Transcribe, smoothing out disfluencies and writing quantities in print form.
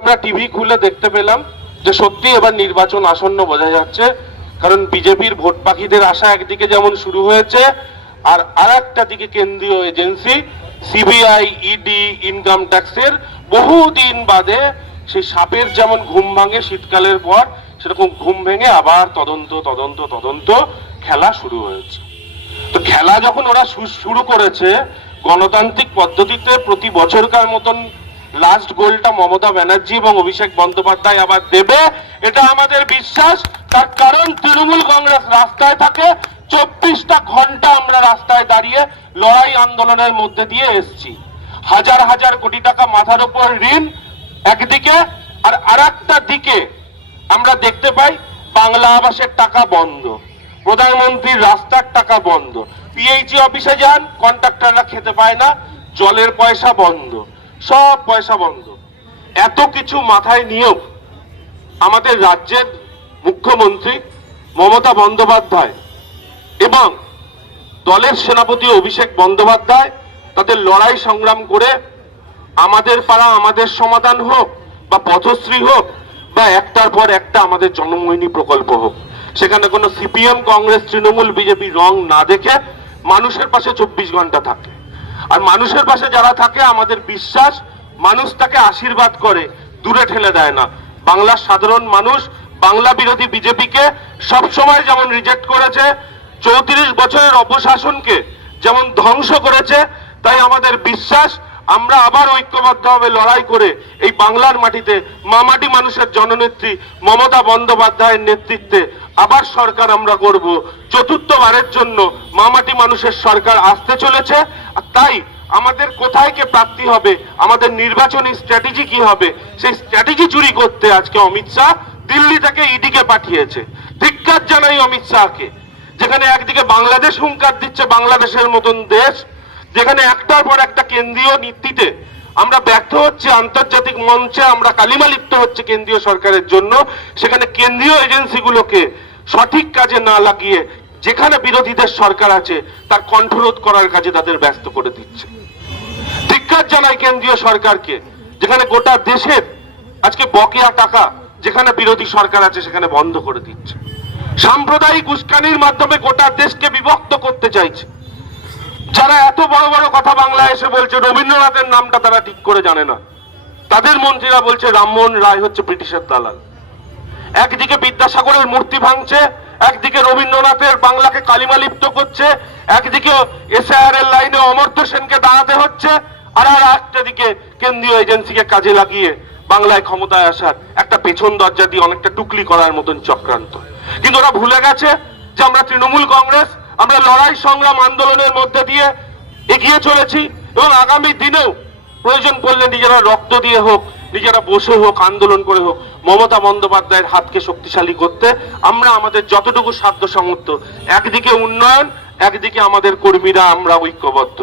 আমরা টিভি খুলে দেখতে পেলাম যে সত্যি এবার নির্বাচন আসন্ন বোঝা যাচ্ছে, কারণ বিজেপির ভোট পাখিদের আশা একদিকে যেমন শুরু হয়েছে, আর আরেকটা দিকে কেন্দ্রীয় এজেন্সি সিবিআই, ইডি, ইনকাম ট্যাক্সের বহুদিন বাদে সেই সাপের যেমন ঘুম ভাঙে শীতকালের পর, সেরকম ঘুম ভেঙে আবার তদন্ত তদন্ত তদন্ত খেলা শুরু হয়েছে। তো খেলা যখন ওরা শুরু করেছে, গণতান্ত্রিক পদ্ধতিতে প্রতি বছরকার মতন লাস্ট গোলটা মমতা ব্যানার্জি এবং অভিষেক বন্দ্যোপাধ্যায় আবার দেবে, এটা আমাদের বিশ্বাস। তার কারণ তৃণমূল কংগ্রেস রাস্তায় থাকে, 24টা ঘন্টা আমরা রাস্তায় দাঁড়িয়ে লড়াই আন্দোলনের মধ্যে দিয়ে এসছি। হাজার হাজার কোটি টাকা মাথার উপর ঋণ একদিকে, আর আরেকটা দিকে আমরা দেখতে পাই বাংলা আবাসের টাকা বন্ধ, প্রধানমন্ত্রীর রাস্তার টাকা বন্ধ, পিএইচই অফিসে যান কন্ট্রাক্টররা খেতে পায় না, জলের পয়সা বন্ধ, সব পয়সা বন্ধ। এত কিছু মাথায় নিয়েও আমাদের রাজ্যের মুখ্যমন্ত্রী মমতা বন্দ্যোপাধ্যায় এবং দলের সেনাপতি অভিষেক বন্দ্যোপাধ্যায় তাদের লড়াই সংগ্রাম করে আমাদের পাড়া আমাদের সমাধান হোক, বা পথশ্রী হোক, বা একটার পর একটা আমাদের জনমোহিনী প্রকল্প হোক, সেখানে কোনো সিপিএম, কংগ্রেস, তৃণমূল, বিজেপি রং না দেখে মানুষের পাশে 24 ঘন্টা থাকে। আর মানুষের পাশে যারা থাকে, আমাদের বিশ্বাস মানুষ তাকে আশীর্বাদ করে, দূরে ঠেলে দেয় না। বাংলার সাধারণ মানুষ বাংলা বিরোধী বিজেপিকে সবসময় যেমন রিজেক্ট করেছে, 34 বছরের অপশাসনকে যেমন ধ্বংস করেছে, তাই আমাদের বিশ্বাস আমরা আবার ঐক্যবদ্ধভাবে লড়াই করে এই বাংলার মাটিতে মামাটি মানুষের জননেত্রী মমতা বন্দ্যোপাধ্যায়ের নেতৃত্বে আবার সরকার আমরা করব। চতুর্থবারের জন্য মামাটি মানুষের সরকার আসতে চলেছে। আর তাই আমাদের কোথায় কে প্রার্থী হবে, আমাদের নির্বাচনী স্ট্র্যাটেজি কি হবে, সেই স্ট্র্যাটেজি চুরি করতে আজকে অমিত শাহ দিল্লি থেকে ইডিকে পাঠিয়েছে। ধিক্কার জানাই অমিত শাহকে, যেখানে একদিকে বাংলাদেশ হুঙ্কার দিচ্ছে, বাংলাদেশের মতন দেশ যেখানে একটার পর একটা কেন্দ্রীয় নীতিতে আমরা ব্যর্থ হচ্ছে, আন্তর্জাতিক মঞ্চে আমরা কালিমা লিপ্ত হচ্ছে কেন্দ্রীয় সরকারের জন্য, সেখানে কেন্দ্রীয় এজেন্সিগুলোকে সঠিক কাজে না লাগিয়ে যেখানে বিরোধীদের সরকার আছে তার কণ্ঠরোধ করার কাজে তাদের ব্যস্ত করে দিচ্ছে। ধিক্কার জানাই কেন্দ্রীয় সরকারকে, যেখানে গোটা দেশের আজকে বকেয়া টাকা যেখানে বিরোধী সরকার আছে সেখানে বন্ধ করে দিচ্ছে। সাম্প্রদায়িক উস্কানির মাধ্যমে গোটা দেশকে বিভক্ত করতে চাইছে। যারা এত বড় বড় কথা বাংলায় এসে বলছে, রবীন্দ্রনাথের নামটা তারা ঠিক করে জানে না, তাদের মন্ত্রীরা বলছে রামমোহন রায় হচ্ছে ব্রিটিশের দালাল। একদিকে বিদ্যাসাগরের মূর্তি ভাঙছে, একদিকে রবীন্দ্রনাথের বাংলাকে কালিমা লিপ্ত করছে, একদিকে এসআইআর এর লাইনে অমর্ত্য সেনকে দাঁড়াতে হচ্ছে, আর একটা দিকে কেন্দ্রীয় এজেন্সিকে কাজে লাগিয়ে বাংলায় ক্ষমতায় আসার একটা পেছন দরজা দিয়ে অনেকটা টুকলি করার মতন চক্রান্ত। কিন্তু ওরা ভুলে গেছে যে আমরা তৃণমূল কংগ্রেস, আমরা লড়াই সংগ্রাম আন্দোলনের মধ্যে দিয়ে এগিয়ে চলেছি, এবং আগামী দিনেও প্রয়োজন পড়লে নিজেরা রক্ত দিয়ে হোক, নিজেরা বসে হোক, আন্দোলন করে হোক, মমতা বন্দ্যোপাধ্যায়ের হাতকে শক্তিশালী করতে আমরা আমাদের যতটুকু সাধ্য সামর্থ্য, একদিকে উন্নয়ন, একদিকে আমাদের কর্মীরা আমরা ঐক্যবদ্ধ,